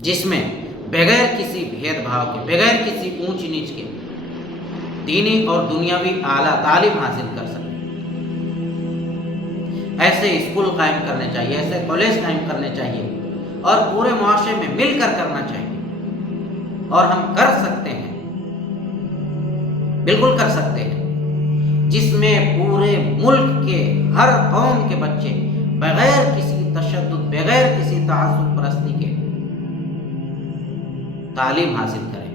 جس میں بغیر کسی بھید بھاؤ کے، بغیر کسی اونچ نیچ کے دینی اور دنیاوی اعلیٰ تعلیم حاصل کر سکیں۔ ایسے اسکول قائم کرنے چاہیے، ایسے کالج قائم کرنے چاہیے، اور پورے معاشرے میں مل کر کرنا چاہیے۔ اور ہم کر سکتے ہیں، بالکل کر سکتے ہیں، جس میں پورے ملک کے ہر قوم کے بچے بغیر کسی تشدد، بغیر کسی تعصب پرستی کے تعلیم حاصل کریں۔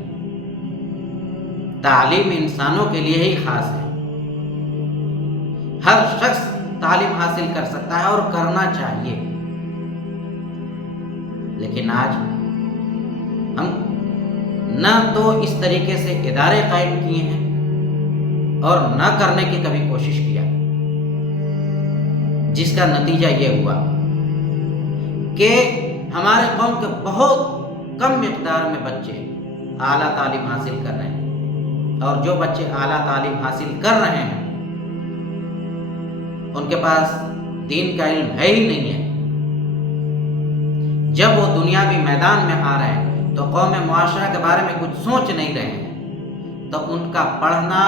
تعلیم انسانوں کے لیے ہی خاص ہے، ہر شخص تعلیم حاصل کر سکتا ہے اور کرنا چاہیے۔ لیکن آج ہم نہ تو اس طریقے سے ادارے قائم کیے ہیں اور نہ کرنے کی کبھی کوشش کیا، جس کا نتیجہ یہ ہوا کہ ہمارے قوم کے بہت کم مقدار میں بچے اعلیٰ تعلیم حاصل کر رہے ہیں، اور جو بچے اعلیٰ تعلیم حاصل کر رہے ہیں ان کے پاس دین کا علم ہے ہی نہیں ہے۔ جب وہ دنیاوی میدان میں آ رہے ہیں تو قوم معاشرہ کے بارے میں کچھ سوچ نہیں رہے ہیں، تو ان کا پڑھنا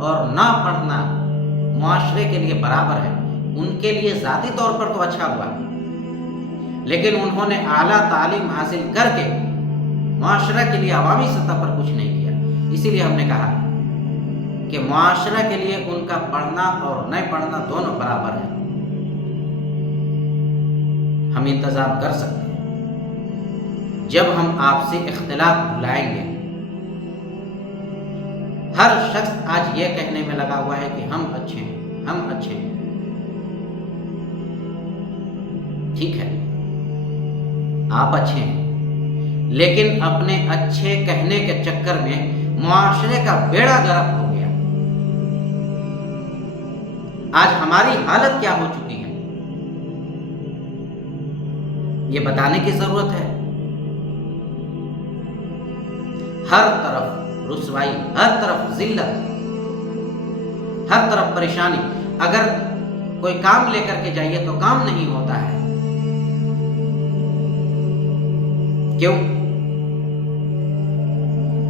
اور نہ پڑھنا معاشرے کے لیے برابر ہے۔ ان کے لیے ذاتی طور پر تو اچھا ہوا، لیکن انہوں نے اعلیٰ تعلیم حاصل کر کے معاشرہ کے لیے عوامی سطح پر کچھ نہیں کیا۔ اسی لیے ہم نے کہا کہ معاشرہ کے لیے ان کا پڑھنا اور نہیں پڑھنا دونوں برابر ہے۔ ہم انتظام کر سکتے ہیں جب ہم آپسی اختلاف بھلائیں گے۔ ہر شخص آج یہ کہنے میں لگا ہوا ہے کہ ہم اچھے ہیں، ہم اچھے ہیں۔ ٹھیک ہے، آپ اچھے ہیں، لیکن اپنے اچھے کہنے کے چکر میں معاشرے کا بیڑا غرق ہو گیا۔ آج ہماری حالت کیا ہو چکی ہے یہ بتانے کی ضرورت ہے۔ ہر طرف رسوائی، ہر طرف ذلت، ہر طرف پریشانی۔ اگر کوئی کام لے کر کے جائیے تو کام نہیں ہوتا ہے۔ کیوں؟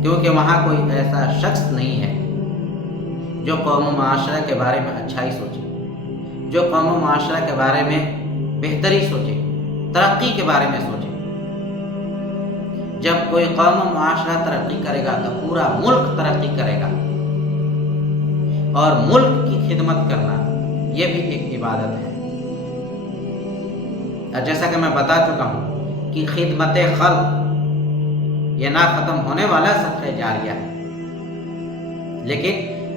کیونکہ وہاں کوئی ایسا شخص نہیں ہے جو قوم و معاشرہ کے بارے میں اچھائی سوچے، جو قوم و معاشرہ کے بارے میں بہتری سوچے، ترقی کے بارے میں سوچے۔ جب کوئی قوم و معاشرہ ترقی کرے گا تو پورا ملک ترقی کرے گا، اور ملک کی خدمت کرنا یہ بھی ایک عبادت ہے۔ اور جیسا کہ میں بتا چکا ہوں کہ خدمت خلق یہ نہ ختم ہونے والا صدقہ جاریہ ہے، لیکن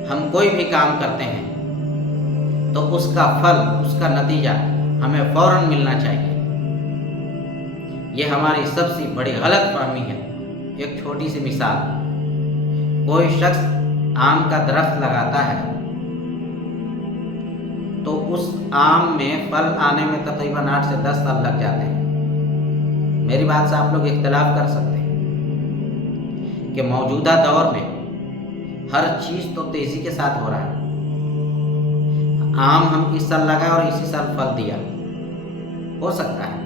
ہم کوئی بھی کام کرتے ہیں تو اس کا پھل، اس کا نتیجہ ہمیں فوراً ملنا چاہیے۔ یہ ہماری سب سے بڑی غلط فہمی ہے۔ ایک چھوٹی سی مثال، کوئی شخص آم کا درخت لگاتا ہے تو اس آم میں پھل آنے میں تقریباً 8 سے 10 سال لگ جاتے ہیں۔ میری بات سے آپ لوگ اختلاف کر سکتے ہیں کہ موجودہ دور میں ہر چیز تو تیزی کے ساتھ ہو رہا ہے۔ آم ہم اس سال لگائے اور اسی سال پھل دیا، ہو سکتا ہے،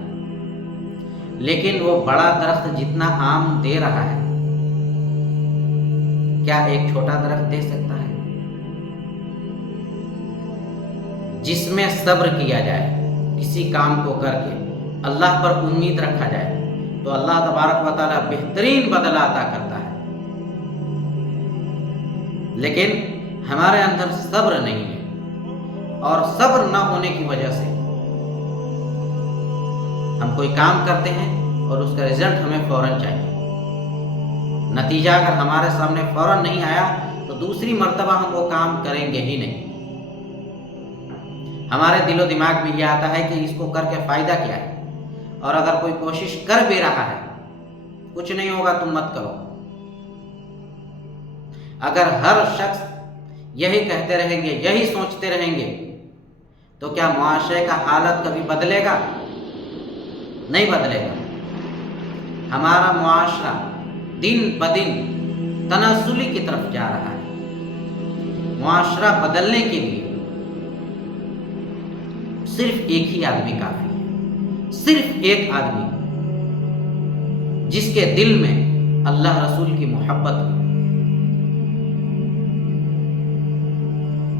لیکن وہ بڑا درخت جتنا آم دے رہا ہے کیا ایک چھوٹا درخت دے سکتا ہے؟ جس میں صبر کیا جائے، کسی کام کو کر کے اللہ پر امید رکھا جائے تو اللہ تبارک و تعالیٰ بہترین بدلہ عطا کرتا ہے۔ لیکن ہمارے اندر صبر نہیں ہے، اور صبر نہ ہونے کی وجہ سے ہم کوئی کام کرتے ہیں اور اس کا رزلٹ ہمیں فوراً چاہیے۔ نتیجہ اگر ہمارے سامنے فوراً نہیں آیا تو دوسری مرتبہ ہم وہ کام کریں گے ہی نہیں۔ ہمارے دل و دماغ میں یہ آتا ہے کہ اس کو کر کے فائدہ کیا ہے، اور اگر کوئی کوشش کر بھی رہا ہے کچھ نہیں ہوگا تم مت کرو۔ اگر ہر شخص یہی کہتے رہیں گے، یہی سوچتے رہیں گے تو کیا معاشرے کا حالت کبھی بدلے گا؟ نہیں بدلے گا۔ ہمارا معاشرہ دن بدن تنزلی کی طرف جا رہا ہے۔ معاشرہ بدلنے کے لیے صرف ایک ہی آدمی کافی ہے، صرف ایک آدمی جس کے دل میں اللہ رسول کی محبت ہو،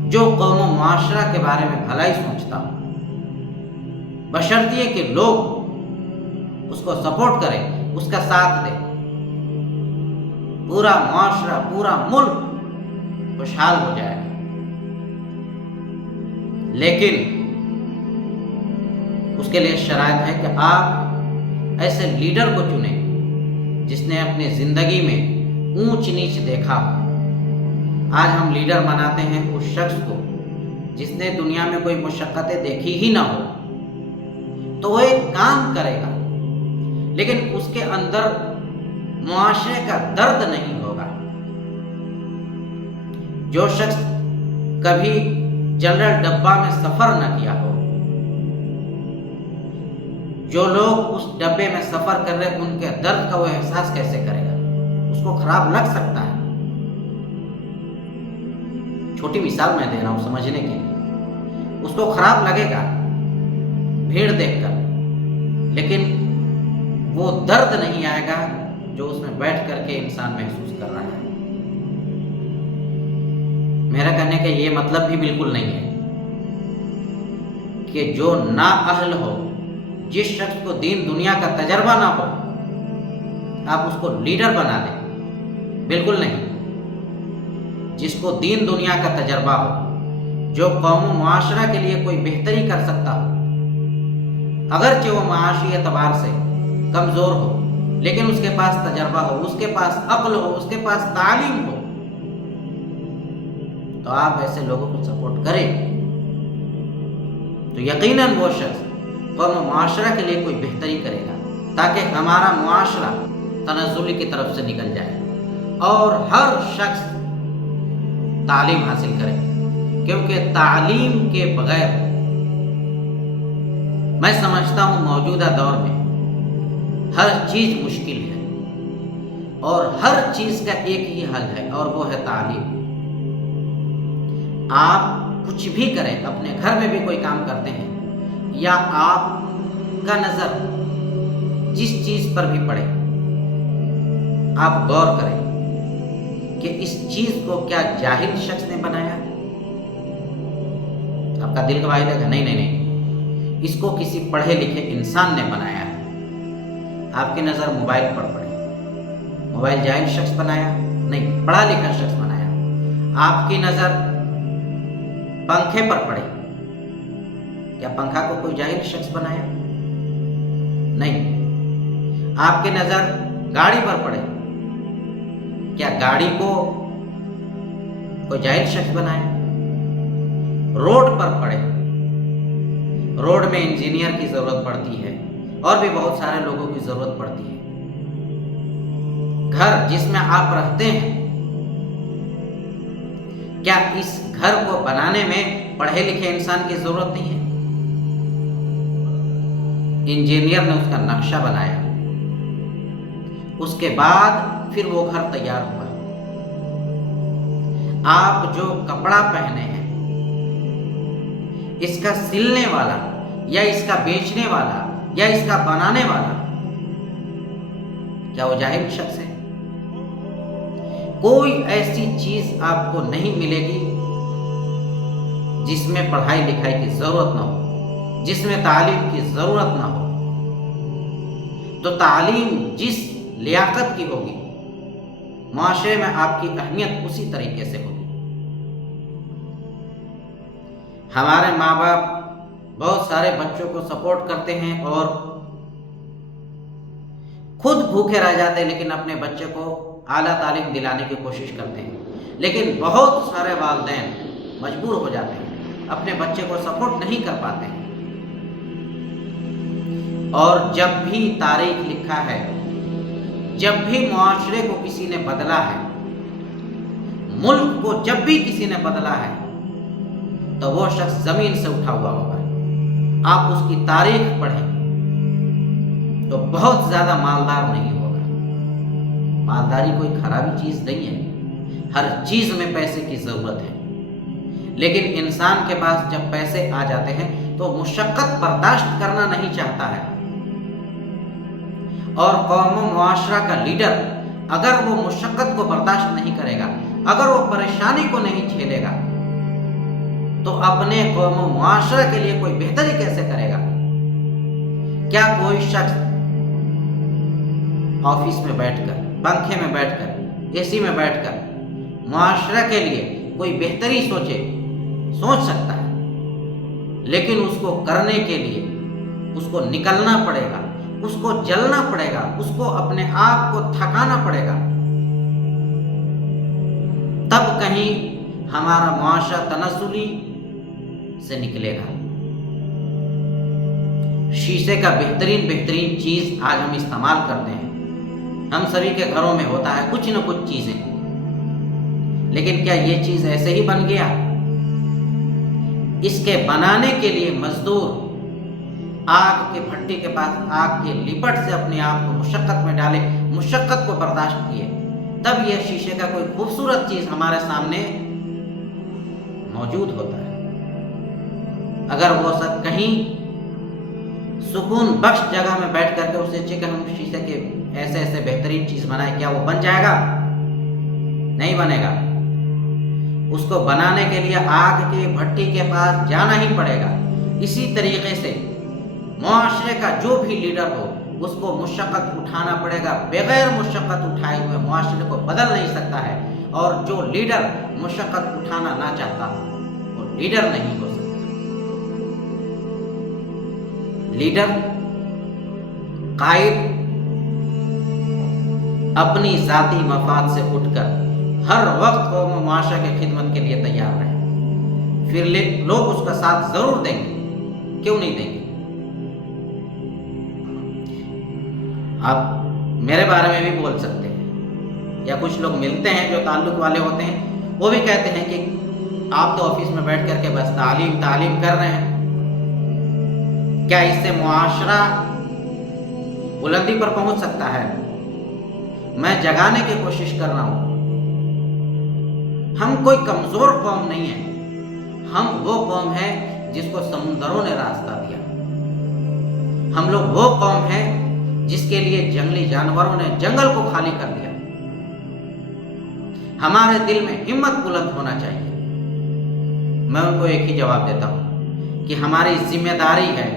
جو قوم و معاشرہ کے بارے میں بھلائی سوچتا ہو، بشرطیے کہ لوگ اس کو سپورٹ کریں، اس کا ساتھ دیں، پورا معاشرہ، پورا ملک خوشحال ہو جائے گا۔ لیکن اس کے لیے شرائط ہے کہ آپ ایسے لیڈر کو چنیں جس نے اپنی زندگی میں اونچ نیچ دیکھا ہو۔ آج ہم لیڈر بناتے ہیں اس شخص کو جس نے دنیا میں کوئی مشقتیں دیکھی ہی نہ ہو، تو وہ ایک کام کرے گا لیکن اس کے اندر معاشرے کا درد نہیں ہوگا۔ جو شخص کبھی جنرل ڈبہ میں سفر نہ کیا ہو، جو لوگ اس ڈبے میں سفر کر رہے ان کے درد کا وہ احساس کیسے کرے گا؟ اس کو خراب لگ سکتا ہے۔ چھوٹی مثال میں دے رہا ہوں سمجھنے کے لیے، اس کو خراب لگے گا بھیڑ دیکھ کر، لیکن وہ درد نہیں آئے گا جو اس میں بیٹھ کر کے انسان محسوس کر رہا ہے۔ میرا کہنے کا یہ مطلب بھی بالکل نہیں ہے کہ جو نااہل ہو، جس شخص کو دین دنیا کا تجربہ نہ ہو، آپ اس کو لیڈر بنا دیں، بالکل نہیں۔ جس کو دین دنیا کا تجربہ ہو، جو قوم و معاشرہ کے لیے کوئی بہتری کر سکتا ہو، اگرچہ وہ معاشی اعتبار سے کمزور ہو لیکن اس کے پاس تجربہ ہو، اس کے پاس عقل ہو، اس کے پاس تعلیم ہو، تو آپ ایسے لوگوں کو سپورٹ کریں تو یقیناً وہ شخص قوم و معاشرہ کے لیے کوئی بہتری کرے گا، تاکہ ہمارا معاشرہ تنزلی کی طرف سے نکل جائے اور ہر شخص تعلیم حاصل کرے، کیونکہ تعلیم کے بغیر میں سمجھتا ہوں موجودہ دور میں ہر چیز مشکل ہے، اور ہر چیز کا ایک ہی حل ہے اور وہ ہے تعلیم۔ آپ کچھ بھی کریں، اپنے گھر میں بھی کوئی کام کرتے ہیں یا آپ کا نظر جس چیز پر بھی پڑے، آپ غور کریں کہ اس چیز کو کیا جاہل شخص نے بنایا؟ آپ کا دل گواہی دے گا نہیں، اس کو کسی پڑھے لکھے انسان نے بنایا ہے۔ آپ کی نظر موبائل پر پڑے، موبائل جاہل شخص بنایا؟ نہیں، پڑھا لکھا شخص بنایا۔ آپ کی نظر پنکھے پر پڑے، کیا پنکھا کو کوئی جاہل شخص بنایا؟ نہیں۔ آپ کی نظر گاڑی پر پڑے، کیا گاڑی کو کوئی جاہل شخص بنایا؟ روڈ پر پڑے، روڈ میں انجینئر کی ضرورت پڑتی ہے اور بھی بہت سارے لوگوں کی ضرورت پڑتی ہے۔ گھر جس میں آپ رہتے ہیں، کیا اس گھر کو بنانے میں پڑھے لکھے انسان کی ضرورت نہیں ہے؟ انجینئر نے اس کا نقشہ بنایا، اس کے بعد پھر وہ گھر تیار ہوا۔ آپ جو کپڑا پہنے ہیں، اس کا سلنے والا یا اس کا بیچنے والا یا اس کا بنانے والا، کیا وہ جاہل شخص ہے؟ کوئی ایسی چیز آپ کو نہیں ملے گی جس میں پڑھائی لکھائی کی ضرورت نہ ہو، جس میں تعلیم کی ضرورت نہ ہو۔ تو تعلیم جس لیاقت کی ہوگی، معاشرے میں آپ کی اہمیت اسی طریقے سے ہوگی۔ ہمارے ماں باپ بہت سارے بچوں کو سپورٹ کرتے ہیں اور خود بھوکے رہ جاتے ہیں، لیکن اپنے بچے کو اعلیٰ تعلیم دلانے کی کوشش کرتے ہیں۔ لیکن بہت سارے والدین مجبور ہو جاتے ہیں، اپنے بچے کو سپورٹ نہیں کر پاتے ہیں۔ اور جب بھی تاریخ لکھا ہے، جب بھی معاشرے کو کسی نے بدلا ہے، ملک کو جب بھی کسی نے بدلا ہے، تو وہ شخص زمین سے اٹھا ہوا ہوگا۔ آپ اس کی تاریخ پڑھیں تو بہت زیادہ مالدار نہیں ہوگا۔ مالداری کوئی خرابی چیز نہیں ہے، ہر چیز میں پیسے کی ضرورت ہے، لیکن انسان کے پاس جب پیسے آ جاتے ہیں تو مشقت برداشت کرنا نہیں چاہتا ہے، اور قوم و معاشرہ کا لیڈر اگر وہ مشقت کو برداشت نہیں کرے گا، اگر وہ پریشانی کو نہیں جھیلے گا، تو اپنے قوم و معاشرہ کے لیے کوئی بہتری کیسے کرے گا؟ کیا کوئی شخص آفس میں بیٹھ کر، پنکھے میں بیٹھ کر، اے سی میں بیٹھ کر معاشرہ کے لیے کوئی بہتری سوچ سکتا ہے؟ لیکن اس کو کرنے کے لیے اس کو نکلنا پڑے گا، اس کو جلنا پڑے گا، اس کو اپنے آپ کو تھکانا پڑے گا، تب کہیں ہمارا معاشرہ تنزلی سے نکلے گا۔ شیشے کا بہترین چیز آج ہم استعمال کرتے ہیں، ہم سبھی کے گھروں میں ہوتا ہے کچھ نہ کچھ چیزیں، لیکن کیا یہ چیز ایسے ہی بن گیا؟ اس کے بنانے کے لیے مزدور آگ کے بھٹی کے پاس آگ کے لپٹ سے اپنے آپ کو مشقت میں ڈالے، مشقت کو برداشت کیے، تب یہ شیشے کا کوئی خوبصورت چیز ہمارے سامنے موجود ہوتا ہے۔ اگر وہ سب کہیں سکون بخش جگہ میں بیٹھ کر کے اسے کہ ہم شیشے کے ایسے بہترین چیز بنائے، کیا وہ بن جائے گا؟ نہیں بنے گا۔ اس کو بنانے کے لیے آگ کی بھٹی کے پاس جانا ہی پڑے گا۔ اسی طریقے سے معاشرے کا جو بھی لیڈر ہو اس کو مشقت اٹھانا پڑے گا، بغیر مشقت اٹھائے ہوئے معاشرے کو بدل نہیں سکتا ہے، اور جو لیڈر مشقت اٹھانا نہ چاہتا ہو وہ لیڈر نہیں ہو سکتا۔ لیڈر، قائد اپنی ذاتی مفاد سے اٹھ کر ہر وقت قوم و معاشرہ کی خدمت کے لیے تیار رہے، پھر لوگ اس کا ساتھ ضرور دیں گے، کیوں نہیں دیں گے؟ آپ میرے بارے میں بھی بول سکتے ہیں، یا کچھ لوگ ملتے ہیں جو تعلق والے ہوتے ہیں، وہ بھی کہتے ہیں کہ آپ تو آفس میں بیٹھ کر کے بس تعلیم کر رہے ہیں، کیا اس سے معاشرہ بلندی پر پہنچ سکتا ہے؟ میں جگانے کی کوشش کر رہا ہوں۔ ہم کوئی کمزور قوم نہیں ہے، ہم وہ قوم ہے جس کو سمندروں نے راستہ دیا۔ ہم لوگ وہ قوم ہے جس کے لیے جنگلی جانوروں نے جنگل کو خالی کر دیا۔ ہمارے دل میں ہمت بلند ہونا چاہیے۔ میں ان کو ایک ہی جواب دیتا ہوں کہ ہماری ذمہ داری ہے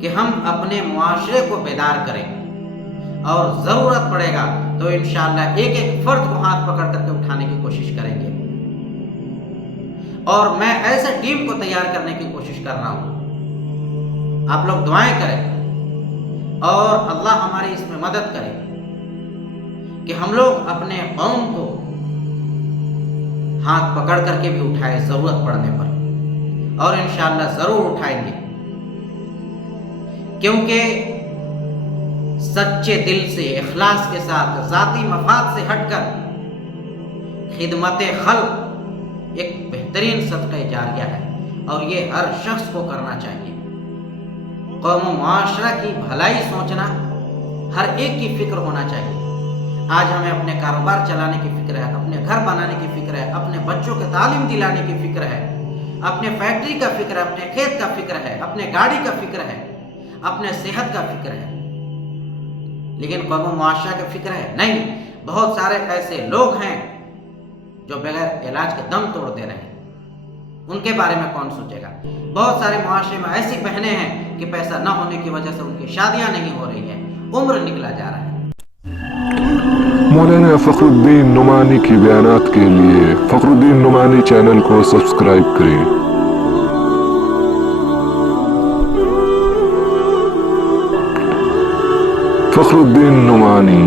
کہ ہم اپنے معاشرے کو بیدار کریں، اور ضرورت پڑے گا تو انشاءاللہ ایک فرد کو ہاتھ پکڑ کر کے اٹھانے کی کوشش کریں گے، اور میں ایسے ٹیم کو تیار کرنے کی کوشش کر رہا ہوں۔ آپ لوگ دعائیں کریں اور اللہ ہماری اس میں مدد کرے کہ ہم لوگ اپنے قوم کو ہاتھ پکڑ کر کے بھی اٹھائے ضرورت پڑنے پر، اور انشاءاللہ ضرور اٹھائیں گے، کیونکہ سچے دل سے، اخلاص کے ساتھ، ذاتی مفاد سے ہٹ کر خدمت خلق ایک بہترین صدقہ جاریہ ہے، اور یہ ہر شخص کو کرنا چاہیے۔ قوم و معاشرہ کی بھلائی سوچنا ہر ایک کی فکر ہونا چاہیے۔ آج ہمیں اپنے کاروبار چلانے کی فکر ہے، اپنے گھر بنانے کی فکر ہے، اپنے بچوں کو تعلیم دلانے کی فکر ہے، اپنے فیکٹری کا فکر ہے، اپنے کھیت کا فکر ہے، اپنے گاڑی کا فکر ہے، اپنے صحت کا فکر ہے، لیکن قوم و معاشرہ کا فکر ہے نہیں۔ بہت سارے ایسے لوگ ہیں جو بغیر علاج کے دم توڑ دے رہے ہیں، ان کے بارے میں کون سوچے گا؟ بہت سارے معاشرے میں ایسی بہنیں ہیں کہ پیسہ نہ ہونے کی وجہ سے ان کی شادیاں نہیں ہو رہی ہیں، عمر نکلا جا رہا ہے۔ مولانا فخر الدین نعمانی کی بیانات کے لیے فخر الدین نعمانی چینل کو سبسکرائب کریں۔ فخر الدین نعمانی